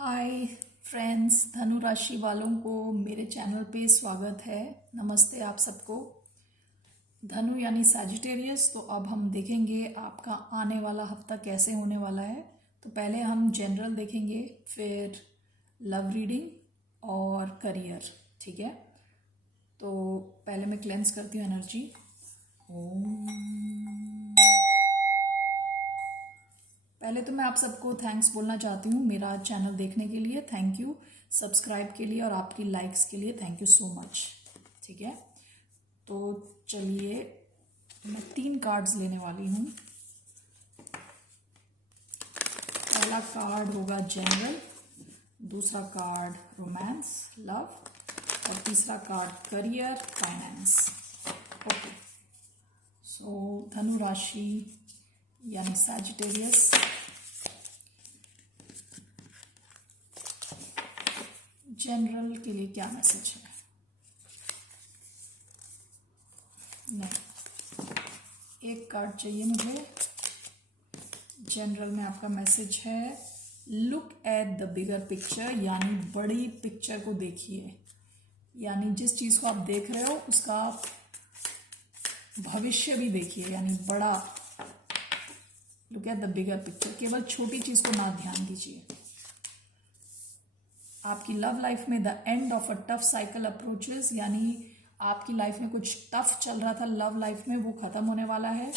Hi friends, धनु राशि वालों को मेरे चैनल पे स्वागत है। नमस्ते आप सबको। धनु यानी सैजिटेरियस। तो अब हम देखेंगे आपका आने वाला हफ्ता कैसे होने वाला है। तो पहले हम जनरल देखेंगे, फिर लव रीडिंग और करियर। ठीक है, तो पहले मैं क्लेंस करती हूँ एनर्जी। ओम। पहले तो मैं आप सबको थैंक्स बोलना चाहती हूँ मेरा चैनल देखने के लिए। थैंक यू सब्सक्राइब के लिए और आपकी लाइक्स के लिए। Thank you so much. ठीक है, तो चलिए मैं 3 कार्ड्स लेने वाली हूँ। पहला कार्ड होगा जनरल, दूसरा कार्ड रोमांस लव और तीसरा कार्ड करियर फाइनेंस। ओके, सो धनु राशि यानी सैजिटेरियस, जनरल के लिए क्या मैसेज है? नहीं, एक कार्ड चाहिए मुझे। जनरल में आपका मैसेज है look at the bigger picture, यानी बड़ी पिक्चर को देखिए। यानी जिस चीज़ को आप देख रहे हो उसका भविष्य भी देखिए, यानी बड़ा। Look at the bigger picture, केवल छोटी चीज़ को ना ध्यान दीजिए। आपकी लव लाइफ में the end of a tough cycle approaches, यानी आपकी लाइफ में कुछ टफ चल रहा था लव लाइफ में, वो खत्म होने वाला है।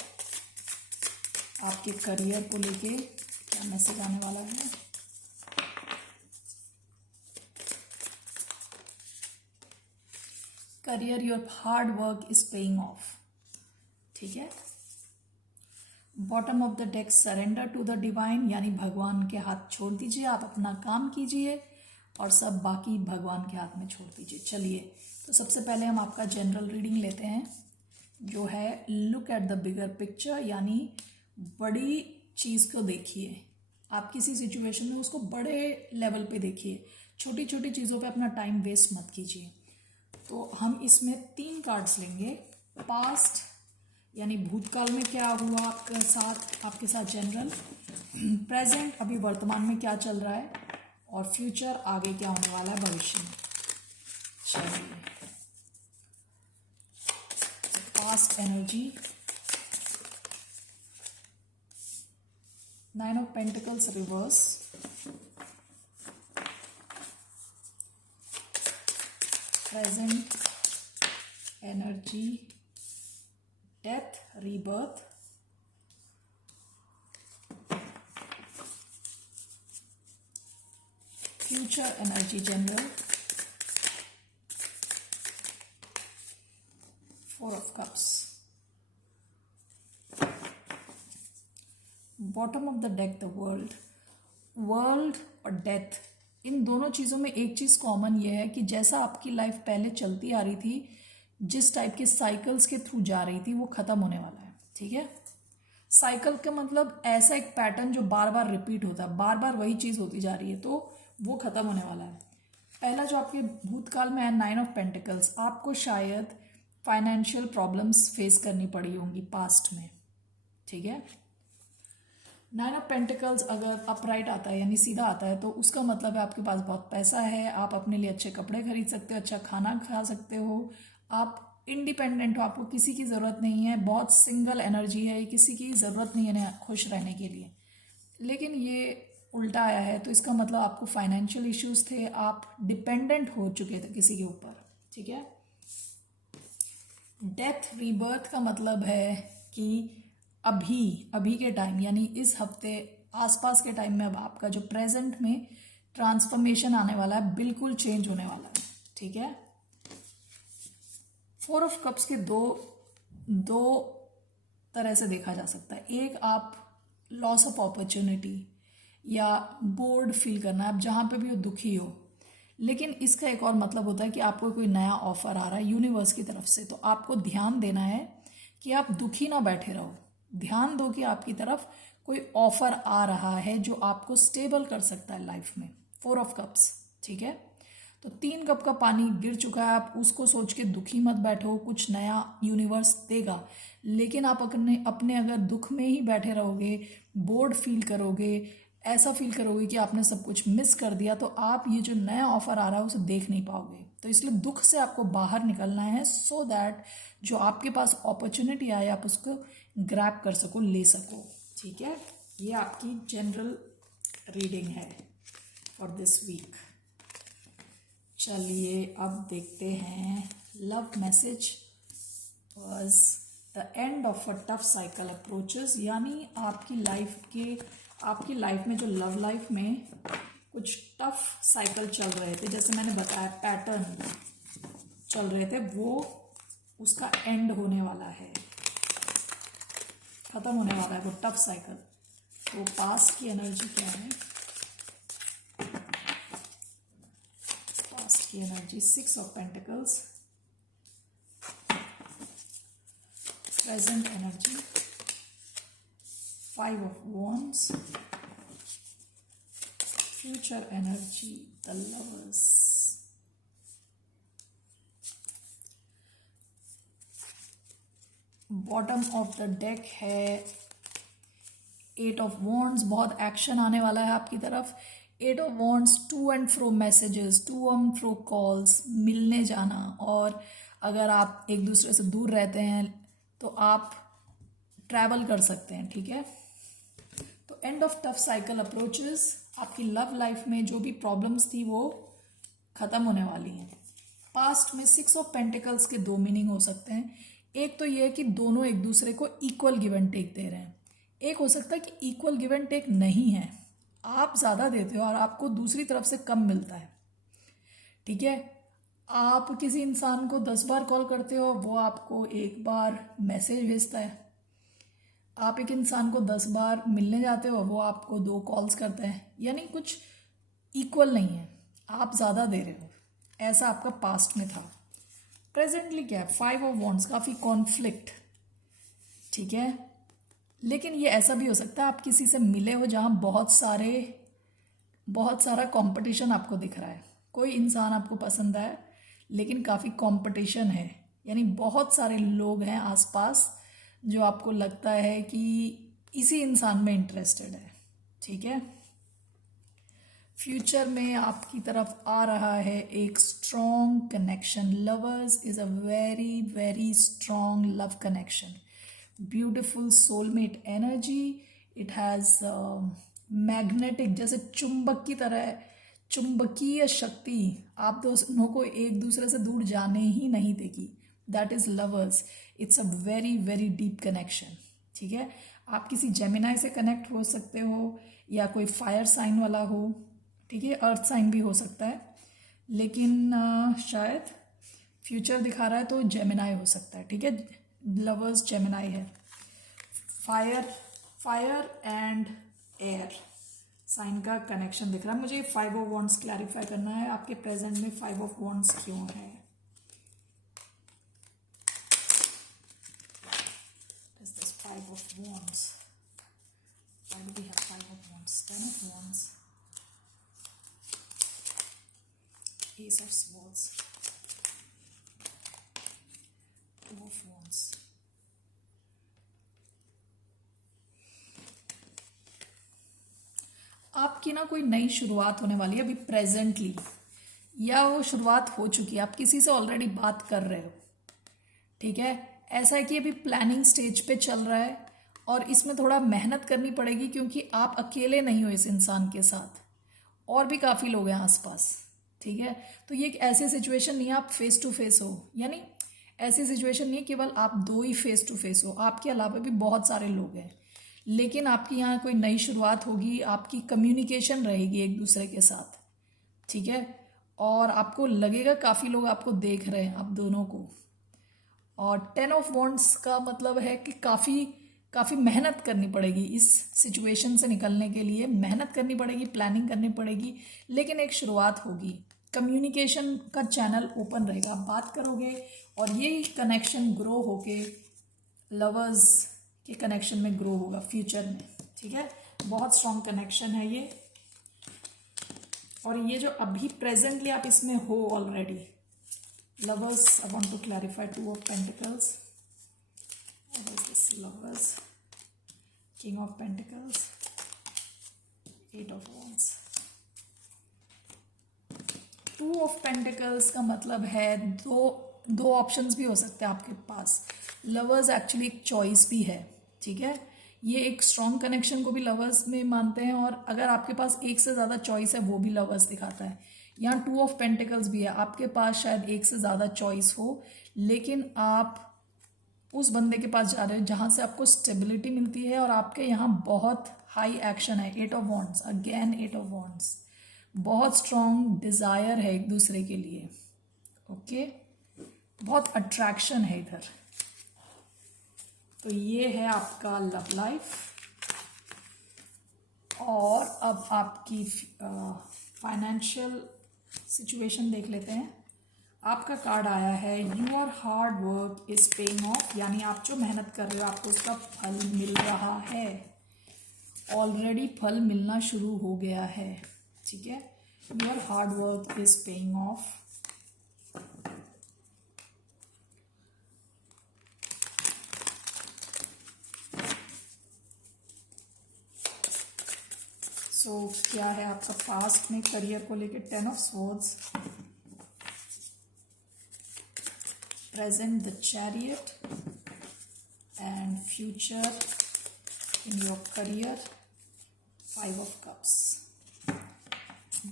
आपके करियर को लेके क्या मैसेज आने वाला है? Career, your hard work is paying off. ठीक है, bottom of the deck surrender to the divine, यानी भगवान के हाथ छोड़ दीजिए, आप अपना काम कीजिए और सब बाकी भगवान के हाथ में छोड़ दीजिए। चलिए, तो सबसे पहले हम आपका जनरल रीडिंग लेते हैं, जो है look at the bigger picture, यानी बड़ी चीज़ को देखिए। आप किसी सिचुएशन में उसको बड़े लेवल पे देखिए, छोटी छोटी चीज़ों पे अपना टाइम वेस्ट मत कीजिए। तो हम इसमें 3 कार्ड्स लेंगे। पास्ट यानी भूतकाल में क्या हुआ आपके साथ जनरल, प्रेजेंट अभी वर्तमान में क्या चल रहा है, और फ्यूचर आगे क्या होने वाला है भविष्य में। चलिए, past energy, 9 of pentacles reverse, present energy, death rebirth, future energy general, 4 of cups. Bottom of the deck the world. World और डेथ, इन दोनों चीज़ों में एक चीज़ कॉमन ये है कि जैसा आपकी लाइफ पहले चलती आ रही थी, जिस टाइप के साइकिल्स के थ्रू जा रही थी, वो ख़त्म होने वाला है। ठीक है, साइकिल का मतलब ऐसा एक पैटर्न जो बार बार रिपीट होता है, बार बार वही चीज़ होती जा रही है, तो वो ख़त्म होने वाला है। पहला जो आपके भूतकाल में है 9 ऑफ पेंटिकल्स, आपको शायद फाइनेंशियल प्रॉब्लम्स फेस करनी पड़ी होंगी पास्ट में। ठीक है, 9 ऑफ पेंटिकल्स अगर अपराइट आता है यानी सीधा आता है, तो उसका मतलब है आपके पास बहुत पैसा है, आप अपने लिए अच्छे कपड़े खरीद सकते हो, अच्छा खाना खा सकते हो, आप इंडिपेंडेंट हो, आपको किसी की ज़रूरत नहीं है। बहुत सिंगल एनर्जी है, किसी की ज़रूरत नहीं है खुश रहने के लिए। लेकिन ये उल्टा आया है, तो इसका मतलब आपको फाइनेंशियल इश्यूज थे, आप डिपेंडेंट हो चुके थे किसी के ऊपर। ठीक है, डेथ रीबर्थ का मतलब है कि अभी के टाइम, यानी इस हफ्ते आसपास के टाइम में अब आपका जो प्रेजेंट में ट्रांसफॉर्मेशन आने वाला है, बिल्कुल चेंज होने वाला है। ठीक है, 4 ऑफ कप्स के दो तरह से देखा जा सकता है। एक, आप लॉस ऑफ अपॉर्चुनिटी या बोर्ड फील करना, आप जहाँ पे भी हो दुखी हो। लेकिन इसका एक और मतलब होता है कि आपको कोई नया ऑफर आ रहा है यूनिवर्स की तरफ से, तो आपको ध्यान देना है कि आप दुखी ना बैठे रहो। ध्यान दो कि आपकी तरफ कोई ऑफर आ रहा है जो आपको स्टेबल कर सकता है लाइफ में। 4 ऑफ कप्स। ठीक है, तो 3 कप का पानी गिर चुका है, आप उसको सोच के दुखी मत बैठो, कुछ नया यूनिवर्स देगा। लेकिन आप अपने अगर दुख में ही बैठे रहोगे, बोर्ड फील करोगे, ऐसा फील करोगे कि आपने सब कुछ मिस कर दिया, तो आप ये जो नया ऑफर आ रहा है उसे देख नहीं पाओगे। तो इसलिए दुख से आपको बाहर निकलना है, सो दैट जो आपके पास अपॉर्चुनिटी आए आप उसको ग्रैब कर सको, ले सको। ठीक है, ये आपकी जनरल रीडिंग है फॉर दिस वीक। चलिए अब देखते हैं love message was the end of a tough cycle approaches, यानी आपकी लाइफ में जो लव लाइफ में कुछ टफ साइकिल चल रहे थे, जैसे मैंने बताया पैटर्न चल रहे थे, वो उसका एंड होने वाला है, खत्म होने वाला है वो टफ साइकिल। तो पास्ट की एनर्जी क्या है? पास्ट की energy 6 of pentacles, present energy 5 of wands, future energy the lovers, bottom of the deck है 8 of wands, बहुत एक्शन आने वाला है आपकी तरफ। 8 of wands, to and fro messages, to and fro calls, मिलने जाना, और अगर आप एक दूसरे से दूर रहते हैं तो आप ट्रैवल कर सकते हैं। ठीक है, तो end of tough cycle approaches, आपकी लव लाइफ में जो भी प्रॉब्लम्स थी वो खत्म होने वाली हैं। पास्ट में 6 ऑफ पेंटिकल्स के दो मीनिंग हो सकते हैं। एक तो ये है कि दोनों एक दूसरे को इक्वल गिव एंड टेक दे रहे हैं। एक हो सकता है कि इक्वल गिव एंड टेक नहीं है, आप ज़्यादा देते हो और आपको दूसरी तरफ से कम मिलता है। ठीक है, आप किसी इंसान को 10 बार कॉल करते हो, वो आपको एक बार मैसेज भेजता है। आप एक इंसान को 10 बार मिलने जाते हो, वो आपको 2 कॉल्स करते हैं, यानी कुछ इक्वल नहीं है, आप ज़्यादा दे रहे हो। ऐसा आपका पास्ट में था। प्रेजेंटली क्या है? 5 ऑफ वॉन्ड्स, काफ़ी कॉन्फ्लिक्ट। ठीक है, लेकिन ये ऐसा भी हो सकता है आप किसी से मिले हो जहाँ बहुत सारा कंपटीशन आपको दिख रहा है। कोई इंसान आपको पसंद है लेकिन काफ़ी कंपटीशन है, यानी बहुत सारे लोग हैं आसपास जो आपको लगता है कि इसी इंसान में इंटरेस्टेड है। ठीक है, फ्यूचर में आपकी तरफ आ रहा है एक strong connection. Lovers is a very very strong love connection, beautiful soulmate energy. It has magnetic, जैसे चुंबक की तरह चुंबकीय शक्ति आप दोनों को एक दूसरे से दूर जाने ही नहीं देगी। That is lovers, it's a very very deep connection. ठीक है, आप किसी जेमिनाई से कनेक्ट हो सकते हो या कोई फायर साइन वाला हो। ठीक है, अर्थ साइन भी हो सकता है, लेकिन शायद फ्यूचर दिखा रहा है तो जेमिनाई हो सकता है। ठीक है, लवर्स जेमिनाई है। फायर एंड एयर साइन का कनेक्शन दिख रहा है मुझे। 5 ऑफ वॉन्ड्स क्लैरिफाई करना है, आपके प्रेजेंट में 5 ऑफ वॉन्ड्स क्यों है? Is this 5 of wands? Why do we have 5 of wands? 10 of wands, Ace of swords, 2 of wands. आपकी ना कोई नई शुरुआत होने वाली है अभी प्रेजेंटली, या वो शुरुआत हो चुकी है, आप किसी से ऑलरेडी बात कर रहे हो। ठीक है, ऐसा है कि अभी प्लानिंग स्टेज पे चल रहा है और इसमें थोड़ा मेहनत करनी पड़ेगी, क्योंकि आप अकेले नहीं हो इस इंसान के साथ, और भी काफ़ी लोग हैं आसपास। ठीक है, तो ये एक ऐसी सिचुएशन नहीं है आप फेस टू फेस हो, यानी ऐसी सिचुएशन नहीं है केवल आप दो ही फेस टू फेस हो, आपके अलावा भी बहुत सारे लोग हैं। लेकिन आपकी यहाँ कोई नई शुरुआत होगी, आपकी कम्युनिकेशन रहेगी एक दूसरे के साथ। ठीक है, और आपको लगेगा काफ़ी लोग आपको देख रहे हैं, आप दोनों को। और 10 ऑफ वॉन्ड्स का मतलब है कि काफ़ी मेहनत करनी पड़ेगी इस सिचुएशन से निकलने के लिए, मेहनत करनी पड़ेगी, प्लानिंग करनी पड़ेगी, लेकिन एक शुरुआत होगी। कम्युनिकेशन का चैनल ओपन रहेगा, आप बात करोगे और ये कनेक्शन ग्रो होके लवर्स के कनेक्शन में ग्रो होगा फ्यूचर में। ठीक है, बहुत स्ट्रॉन्ग कनेक्शन है ये। और ये जो अभी प्रेजेंटली आप इसमें हो already, lovers, I want to clarify 2 of pentacles. What is this? Lovers, King of Pentacles, 8 of wands. 2 of pentacles का मतलब है दो ऑप्शंस भी हो सकते हैं आपके पास। लवर्स एक्चुअली एक चॉइस भी है, ठीक है। ये एक स्ट्रॉन्ग कनेक्शन को भी लवर्स में मानते हैं, और अगर आपके पास एक से ज़्यादा चॉइस है वो भी लवर्स दिखाता है। यहाँ 2 ऑफ पेंटिकल्स भी है, आपके पास शायद एक से ज़्यादा चॉइस हो, लेकिन आप उस बंदे के पास जा रहे हो जहाँ से आपको स्टेबिलिटी मिलती है और आपके यहाँ बहुत हाई एक्शन है। 8 of wands, again 8 of wands, बहुत स्ट्रॉन्ग डिज़ायर है एक दूसरे के लिए, ओके, बहुत अट्रैक्शन है इधर। तो ये है आपका लव लाइफ। और अब आपकी फाइनेंशियल सिचुएशन देख लेते हैं। आपका कार्ड आया है your hard work is paying of, यानी आप जो मेहनत कर रहे हो आपको उसका फल मिल रहा है, ऑलरेडी फल मिलना शुरू हो गया है, ठीक है। Your hard work is paying off. So क्या है आपका पास्ट में करियर को लेके? 10 of swords, present the chariot, and future in your career 5 of cups,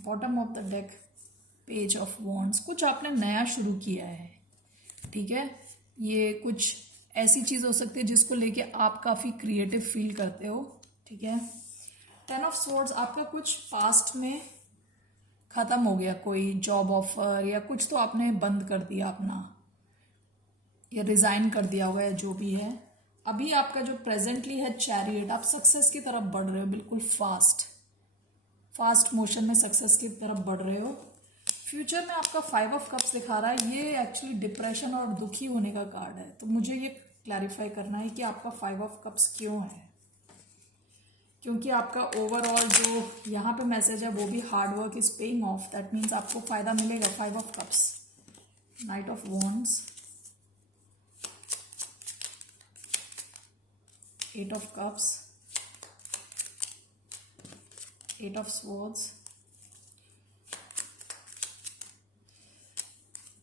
bottom of the deck page of wands। कुछ आपने नया शुरू किया है, ठीक है। ये कुछ ऐसी चीज़ हो सकती है जिसको लेके आप काफ़ी क्रिएटिव फील करते हो, ठीक है। 10 ऑफ स्वॉर्ड्स, आपका कुछ पास्ट में ख़त्म हो गया, कोई जॉब ऑफर या कुछ तो आपने बंद कर दिया अपना, या रिज़ाइन कर दिया होगा, या जो भी है। अभी आपका जो प्रेजेंटली है चैरियट, आप सक्सेस की तरफ बढ़ रहे हो, बिल्कुल फास्ट मोशन में सक्सेस की तरफ बढ़ रहे हो। फ्यूचर में आपका 5 ऑफ कप्स दिखा रहा है, ये एक्चुअली डिप्रेशन और दुखी होने का कार्ड है। तो मुझे ये क्लैरिफाई करना है कि आपका 5 ऑफ कप्स क्यों है, क्योंकि आपका ओवरऑल जो यहाँ पे मैसेज है वो भी hard work is paying of, that means आपको फ़ायदा मिलेगा। 5 of cups, night of wands, 8 of cups, 8 of swords,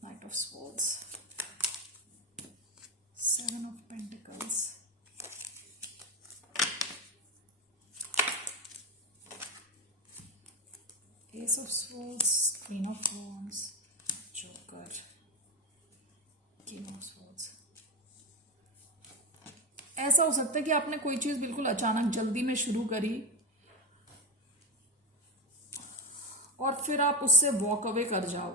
knight of swords, 7 of pentacles, ace of swords, queen of wands, joker, king of swords। ऐसा हो सकता है कि आपने कोई चीज़ बिल्कुल अचानक जल्दी में शुरू करी और फिर आप उससे वॉक अवे कर जाओ।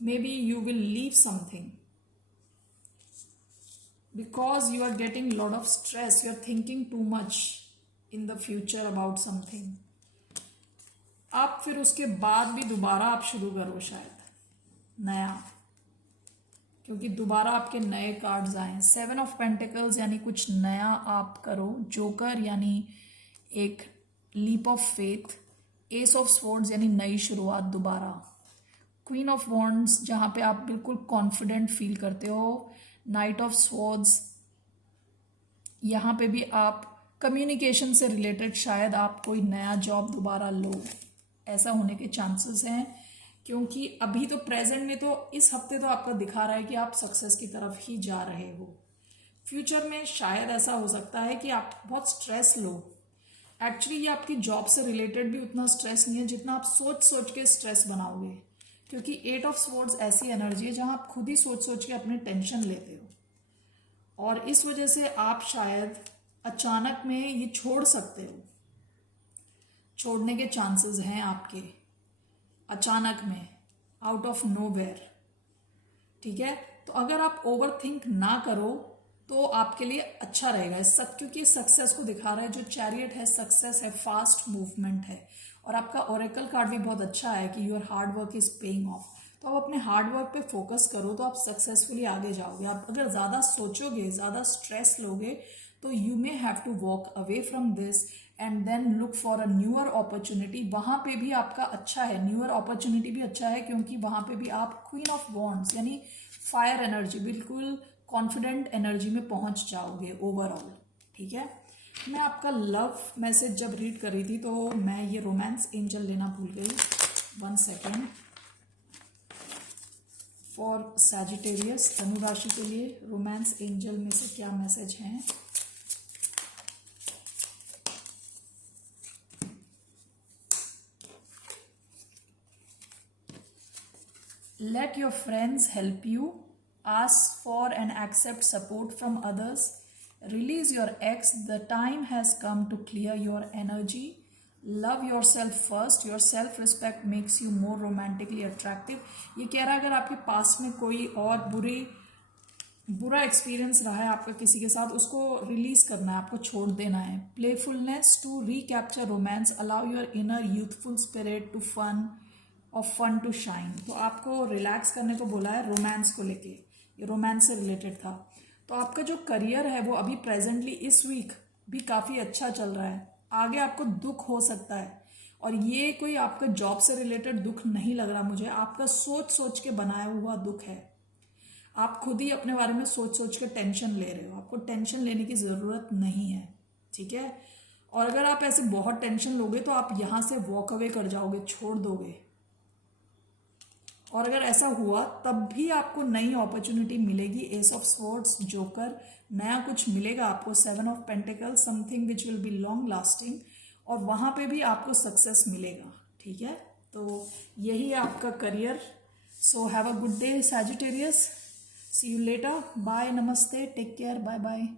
Maybe you will leave something because you are getting lot of stress, you are thinking too much in the future about something. आप फिर उसके बाद भी दोबारा आप शुरू करो शायद नया, क्योंकि दोबारा आपके नए कार्ड्स आए। 7 ऑफ पेंटिकल्स यानी कुछ नया आप करो, जोकर यानी एक leap of faith, ace of swords यानी नई शुरुआत दोबारा, क्वीन ऑफ वॉन्ड्स जहाँ पे आप बिल्कुल कॉन्फिडेंट फील करते हो, नाइट ऑफ स्वॉर्ड्स यहाँ पे भी आप कम्युनिकेशन से रिलेटेड शायद आप कोई नया जॉब दोबारा लो, ऐसा होने के चांसेस हैं। क्योंकि अभी तो प्रेजेंट में तो इस हफ्ते तो आपका दिखा रहा है कि आप सक्सेस की तरफ ही जा रहे हो। फ्यूचर में शायद ऐसा हो सकता है कि आप बहुत स्ट्रेस लो। एक्चुअली ये आपकी जॉब से रिलेटेड भी उतना स्ट्रेस नहीं है जितना आप सोच सोच के स्ट्रेस बनाओगे, क्योंकि 8 ऑफ स्वॉर्ड्स ऐसी एनर्जी है जहां आप खुद ही सोच सोच के अपने टेंशन लेते हो, और इस वजह से आप शायद अचानक में ये छोड़ सकते हो, छोड़ने के चांसेस हैं आपके अचानक में, आउट ऑफ नोवेयर, ठीक है। तो अगर आप ओवर थिंक ना करो तो आपके लिए अच्छा रहेगा सब, क्योंकि सक्सेस को दिखा रहा है। जो चैरियट है सक्सेस है, फास्ट मूवमेंट है, और आपका ओरेकल कार्ड भी बहुत अच्छा है कि your hard work is paying of. तो आप अपने हार्ड वर्क पे फोकस करो तो आप सक्सेसफुली आगे जाओगे। आप अगर ज़्यादा सोचोगे, ज़्यादा स्ट्रेस लोगे तो you may have to walk away from this and then look for a newer opportunity. वहाँ पे भी आपका अच्छा है, न्यूअर अपॉर्चुनिटी भी अच्छा है, क्योंकि वहाँ पे भी आप क्वीन ऑफ वॉन्ड्स यानी फायर एनर्जी, बिल्कुल कॉन्फिडेंट एनर्जी में पहुँच जाओगे ओवरऑल, ठीक है। मैं आपका लव मैसेज जब रीड कर रही थी तो मैं ये रोमांस एंजल लेना भूल गई। 1 सेकेंड। फॉर सैजिटेरियस, धनु राशि के लिए रोमांस एंजल में से क्या मैसेज हैं? Let your friends help you. Ask for and accept support from others. Release your ex. The time has come to clear your energy. Love yourself first. Your self-respect makes you more romantically attractive. ये कह रहा है अगर आपके पास में कोई और बुरा एक्सपीरियंस रहा है आपका किसी के साथ, उसको रिलीज करना है, आपको छोड़ देना है। Playfulness to recapture romance, allow your inner youthful spirit to fun to shine. तो आपको रिलैक्स करने को बोला है रोमांस को लेके, ये रोमांस से रिलेटेड था। तो आपका जो करियर है वो अभी प्रेजेंटली इस वीक भी काफ़ी अच्छा चल रहा है। आगे आपको दुख हो सकता है, और ये कोई आपका जॉब से रिलेटेड दुख नहीं लग रहा मुझे, आपका सोच सोच के बनाया हुआ दुख है। आप खुद ही अपने बारे में सोच सोच के टेंशन ले रहे हो, आपको टेंशन लेने की ज़रूरत नहीं है, ठीक है। और अगर आप ऐसे बहुत टेंशन लोगे तो आप यहाँ से वॉक अवे कर जाओगे, छोड़ दोगे। और अगर ऐसा हुआ तब भी आपको नई अपॉर्चुनिटी मिलेगी। एस ऑफ स्वॉर्ड्स, जोकर, नया कुछ मिलेगा आपको। 7 of pentacles, something which will be long lasting, और वहाँ पे भी आपको सक्सेस मिलेगा, ठीक है। तो यही है आपका career. So have a good day Sagittarius, see you later, bye, नमस्ते, टेक केयर, बाय बाय।